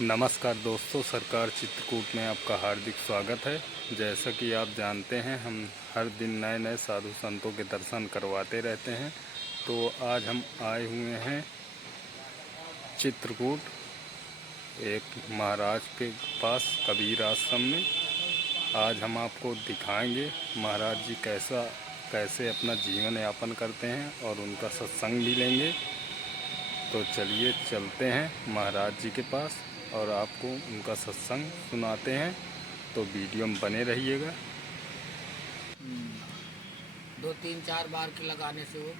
नमस्कार दोस्तों, सरकार चित्रकूट में आपका हार्दिक स्वागत है। जैसा कि आप जानते हैं, हम हर दिन नए नए साधु संतों के दर्शन करवाते रहते हैं। तो आज हम आए हुए हैं चित्रकूट, एक महाराज के पास कबीर आश्रम में। आज हम आपको दिखाएंगे महाराज जी कैसे अपना जीवन यापन करते हैं और उनका सत्संग भी लेंगे। तो चलिए चलते हैं महाराज जी के पास और आपको उनका सत्संग सुनाते हैं। तो वीडियो में बने रहिएगा। 2-3-4 बार के लगाने से वो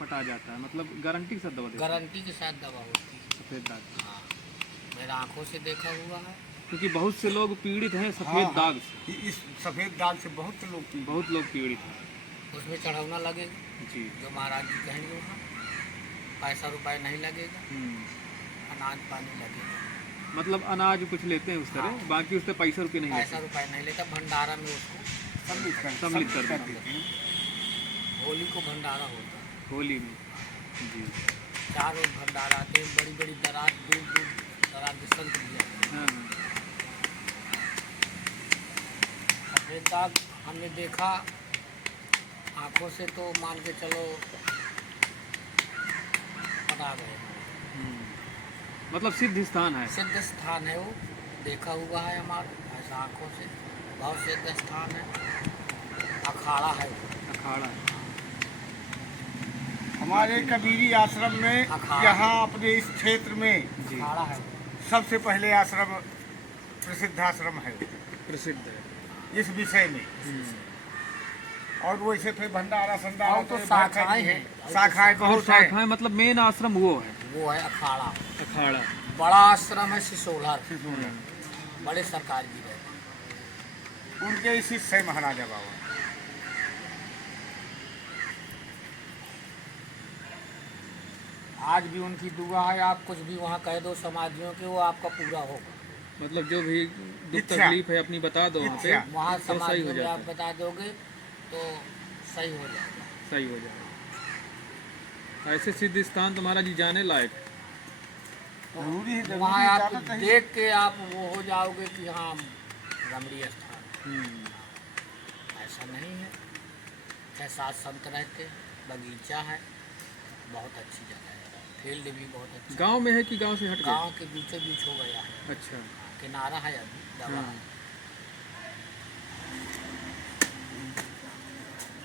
पटा जाता है। मतलब गारंटी के साथ दवा देते हैं? गारंटी के साथ दवा होती है। सफ़ेद दाग। हाँ, मेरा आंखों से देखा हुआ है। क्योंकि बहुत से लोग पीड़ित हैं सफ़ेद दाग से। इस सफ़ेद दाग से बहुत लोग पीड़ित हैं। उसमें चढ़ावना लगेगा जी। जो महाराज जी कहेंगे होगा। पैसा रुपये नहीं लगेगा, अनाज पानी लगेगा। मतलब अनाज कुछ लेते हैं उस तरह। हाँ। बाकी उस पर पैसा रुपये नहीं पैसा रुपये नहीं लेता। भंडारा में उसको सम्मिलित कर देते हैं। होली को भंडारा होता है। होली में जी। 4 रोज भंडारा आते हैं। बड़ी बड़ी दराज, दूर दूर दराज के संत भी आते हैं। हाँ। सफ़ेद दाग हमने देखा आँखों से, तो मान के चलो पता गए। मतलब सिद्ध स्थान है। सिद्ध स्थान है वो, देखा हुआ है हमारे ऐसा आँखों से। बहुत सिद्ध स्थान है। अखाड़ा है वो। अखाड़ा है। हमारे कबीरी आश्रम में यहाँ अपने इस क्षेत्र में अखाड़ा है वो। सबसे पहले आश्रम प्रसिद्ध आश्रम है, प्रसिद्ध है इस विषय में। और वैसे फिर भंडारा संडारा और तो शाखाएं हैं। शाखाएं और बहुत है। शाखाएं। मतलब मेन आश्रम वो है अखाड़ा। अखाड़ा। बड़ा आश्रम है सिसोलर। बड़े सरकार जी रहते हैं। उनके इसी से महाराजा बाबा। आज भी उनकी दुआ है। आप कुछ भी वहाँ कह दो समाधियों के, वो आपका पूरा होगा। मतलब जो भी दुख इच्छा। तकलीफ है अपनी बता दो वहाँ पे, वहाँ तो सही समाधियों हो में जाता आप है। बता दोगे तो सही हो जाएगा। सही हो जाएगा। ऐसे सिद्ध स्थान तुम्हारा जी जाने लायक। जरूरी है, जरूरी वहाँ है, आप ज़्यादा नहीं। देख के आप वो हो जाओगे कि हाँ रमणीय स्थान। ऐसा नहीं है। 6-7 संत रहते हैं, बगीचा है, बहुत अच्छी जगह है। फील्ड भी बहुत अच्छा। गांव में है कि गांव से हट गया? गाँव के बीचों बीच हो गया है। अच्छा। किनारा है अभी दवा। हाँ।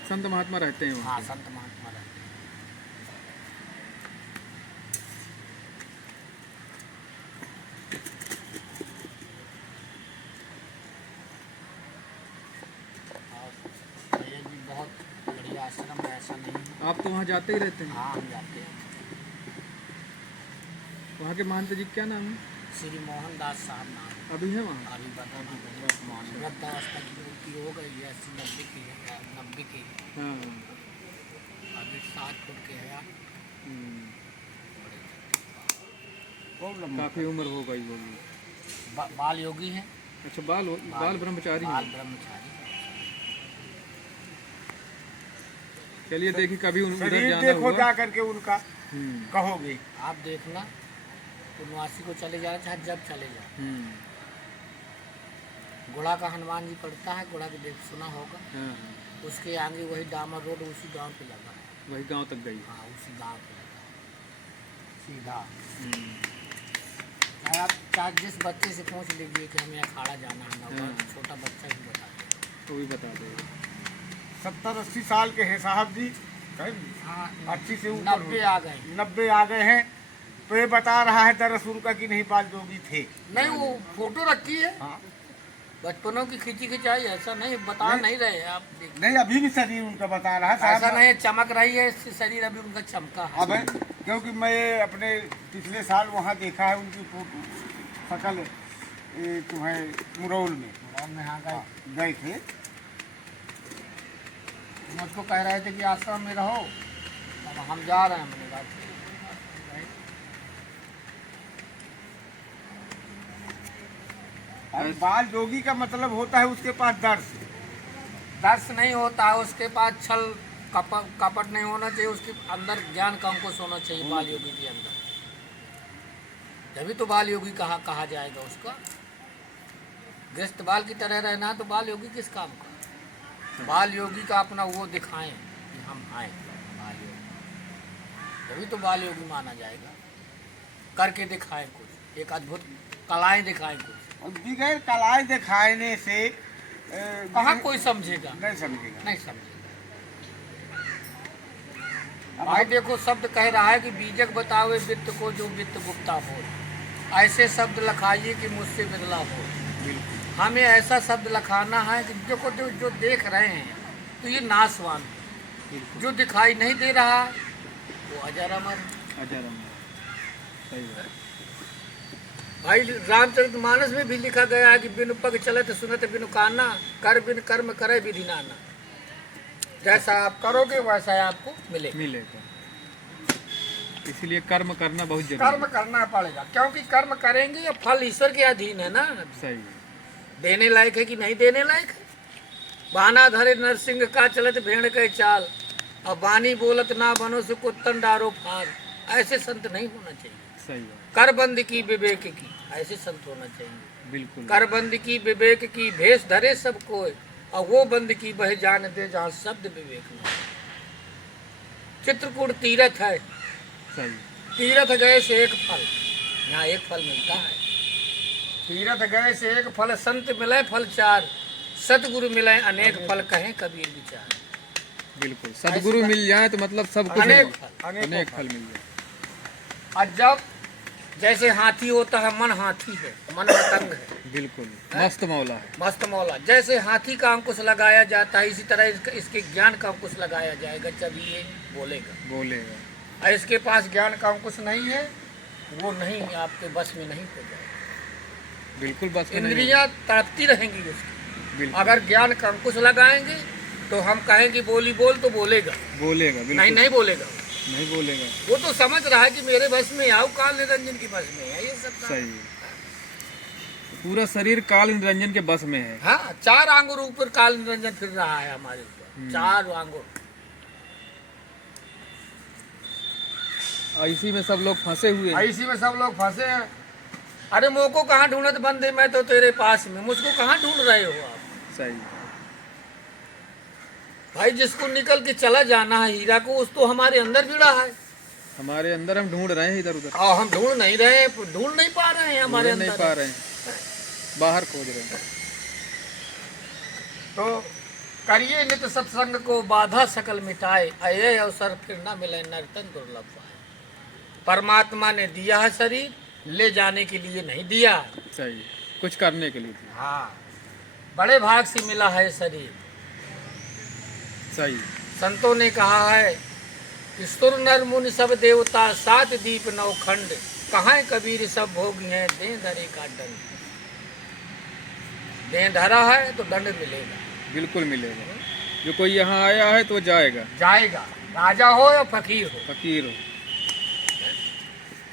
संत महात्मा रहते हैं हाँ, वहाँ पे। संत महात्मा रहते हैं। और ये भी बहुत बढ़िया आश्रम है, ऐसा नहीं है। आप तो वहाँ जाते ही रहते हैं? हाँ, हम जाते हैं। वहाँ के महंत जी क्या नाम है? श्री मोहन दास साहब नाम। अभी है वहाँ? अभी बता दी वृद्धावस्था की उनकी हो गई है। 80-90 की है, 90 की है। हाँ। अभी 60 फुट के है। बहुत लंबा। काफ़ी उम्र हो गई होगी। बाल योगी हैं। अच्छा, बाल ब्रह्मचारी बाल हैं। ब्रह्मचारी। चलिए देखिए, कभी उधर शरीर जाना देखो हुआ। जा करके उनका कहोगे। आप देखना, पूर्णवासी को चले जाओ चाहे जब चले जाओ। गुड़ा का हनुमान जी पड़ता है, गुड़ा के देख सुना होगा। हाँ। उसके आगे वही डामर रोड उसी गांव पे लगा है। वही गांव तक गई। हाँ, उसी गांव पे लगा है सीधा। चाहे आप चाहे जिस बच्चे से पूछ लीजिए कि हमें अखाड़ा जाना है ना, हाँ। छोटा बच्चा ही बता देगा। वो भी बता दो। 70-80 साल के हैं साहब जी। हाँ, 80 से ऊपर 90 आ गए। 90 आ गए हैं। तो ये बता रहा है दरअसल उनका कि नहीं बाल जोगी थे। नहीं, वो फोटो रखी है। हाँ। बचपनों की खींची खिंचाई, ऐसा नहीं बता नहीं रहे आप देखिए। नहीं, अभी भी शरीर उनका बता रहा है ऐसा साहब। नहीं चमक रही है, इससे शरीर अभी उनका चमका है। अब क्योंकि मैं अपने पिछले साल वहाँ देखा है उनकी फोटो शकल। ये तुम्हें मुरौल में यहाँ गए थे। मुझको कह रहे थे कि आश्रम में रहो, अब हम जा रहे हैं। मैंने कहा अब बाल जोगी का मतलब होता है उसके पास दर्श नहीं होता है, उसके पास छल कपट नहीं होना चाहिए। उसके अंदर ज्ञान का अंकुश होना चाहिए। बाल योगी के अंदर तभी तो बाल योगी कहा जाएगा उसका। गृहस्थ बाल की तरह रहना है तो बाल योगी किस काम का? बाल योगी का अपना वो दिखाएं कि हम आए बाल योगी, तभी तो बाल योगी माना जाएगा। करके दिखाएं कुछ, एक अद्भुत कलाएं दिखाएं कुछ। और बगैर कलाएं दिखाने से कहाँ कोई समझेगा? नहीं समझेगा। नहीं समझेगा। भाई देखो, शब्द कह रहा है कि बीजक बतावे वित्त को जो वित्त गुप्ता बोल, ऐसे शब्द लखाइए कि मुझसे बदला हो। हमें ऐसा शब्द लखाना है कि देखो जो देख रहे हैं तो ये नाशवान है, जो दिखाई नहीं दे रहा है वो अजर अमर है। अजर अमर, सही बात। भाई रामचरितमानस में भी लिखा गया है कि बिनु पग चलत सुनत बिनु काना, कर बिन कर्म करे विधि नाना। जैसा आप करोगे वैसा आपको मिलेगा। इसलिए कर्म करना बहुत जरूरी कर्म करना पड़ेगा, क्योंकि कर्म करेंगे या फल ईश्वर के अधीन है ना। सही है। देने लायक है कि नहीं देने लायक है। बाना धरे नरसिंह का चलत भेड़ के चाल, और बानी बोलत ना बनो से कुत्तन डारो फार। ऐसे संत नहीं होना चाहिए। सही है। करबंद की विवेक की, ऐसे संत होना चाहिए। बिल्कुल। करबंद की विवेक की भेष धरे सब कोई, और वो बंद की बह जान दे जहाँ शब्द विवेक न। चित्रकूट तीर्थ है, सही। तीर्थ गए से एक फल, यहाँ एक फल मिलता है। तीर्थ गए से एक फल, संत मिले फल चार, सतगुरु मिले अनेक फल, कहें कबीर विचार। बिल्कुल, सदगुरु मिल जाए तो मतलब सब कुछ अनेक अनेक फल मिल जाए। और जब जैसे हाथी होता है, मन हाथी है, मन मतंग है। बिल्कुल, मस्त मौला है। मस्त मौला। जैसे हाथी का अंकुश लगाया जाता है, इसी तरह इसके ज्ञान का अंकुश लगाया जाएगा, जब ये बोलेगा। और इसके पास ज्ञान का अंकुश नहीं है, वो नहीं, आपके बस में नहीं हो जाएगा। बिल्कुल बस में नहीं इंद्रियां तड़पती रहेंगी उसकी। बिल्कुल। अगर ज्ञान का अंकुश लगाएंगे तो हम कहेंगे बोली बोल, तो बोलेगा। बिल्कुल। नहीं बोलेगा। नहीं बोलेगा। वो तो समझ रहा है कि मेरे बस में आओ, काल निरंजन की बस में है ये सब। सही है। पूरा शरीर काल निरंजन के बस में है। हाँ, 4 आंगुर ऊपर काल निरंजन फिर रहा है हमारे ऊपर। 4 आंगुर। इसी में सब लोग फंसे हुए हैं। इसी में सब लोग फंसे हैं। अरे मोको कहाँ ढूंढत बंदे, मैं तो तेरे पास में, मुझको कहाँ ढूंढ रहे हो आप? सही। भाई जिसको निकल के चला जाना है हीरा को, उस तो हमारे अंदर भिड़ा है। हमारे अंदर हम ढूंढ रहे हैं इधर उधर, और हम ढूंढ नहीं रहे, ढूंढ नहीं पा रहे हैं हमारे अंदर। नहीं पा रहे हैं, बाहर खोज रहे हैं। तो करिए नित सत्संग को, बाधा सकल मिटाए, अये अवसर फिर न मिले, नर्तन दुर्लभ पाए। परमात्मा ने दिया है शरीर, ले जाने के लिए नहीं दिया। सही, कुछ करने के लिए। हाँ, बड़े भाग से मिला है शरीर। सही। संतों ने कहा है कि सुर नर मुनि सब देवता, 7 दीप 9 खंड, कहाँ कबीर सब भोगी हैं, दें धरे का दंड। दें धरा है तो दंड मिलेगा। बिल्कुल मिलेगा। जो कोई यहाँ आया है तो जाएगा। राजा हो या फकीर हो।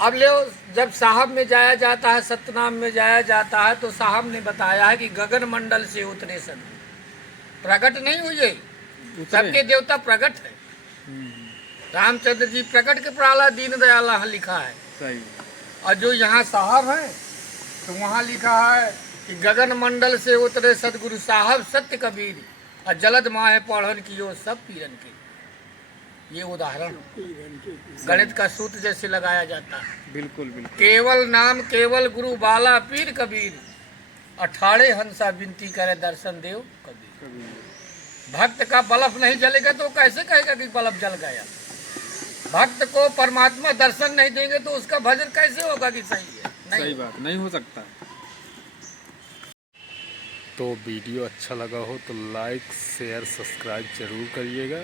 अब ले, जब साहब में जाया जाता है, सतनाम में जाया जाता है, तो साहब ने बताया है कि गगन मंडल से उतरे सदगुरु। प्रकट नहीं हुए, सबके देवता प्रकट है। रामचंद्र जी प्रकट के प्राला दीन दयाला लिखा है। सही। और जो यहाँ साहब है तो वहाँ लिखा है कि गगन मंडल से उतरे सदगुरु साहब सत्य कबीर, और जलद माहे पढ़न कियो सब पीरन के। ये उदाहरण गणित का सूत्र जैसे लगाया जाता है। बिल्कुल। केवल नाम केवल गुरु बाला पीर कबीर, 18 हंसा विनती करे दर्शन देव कबीर। भक्त का बल्ब नहीं जलेगा तो कैसे कहेगा कि बल्ब जल गया? भक्त को परमात्मा दर्शन नहीं देंगे तो उसका भजन कैसे होगा कि सही है? नहीं। सही बात, नहीं हो सकता। तो वीडियो अच्छा लगा हो तो लाइक शेयर सब्सक्राइब जरूर करिएगा।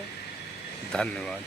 धन्यवाद।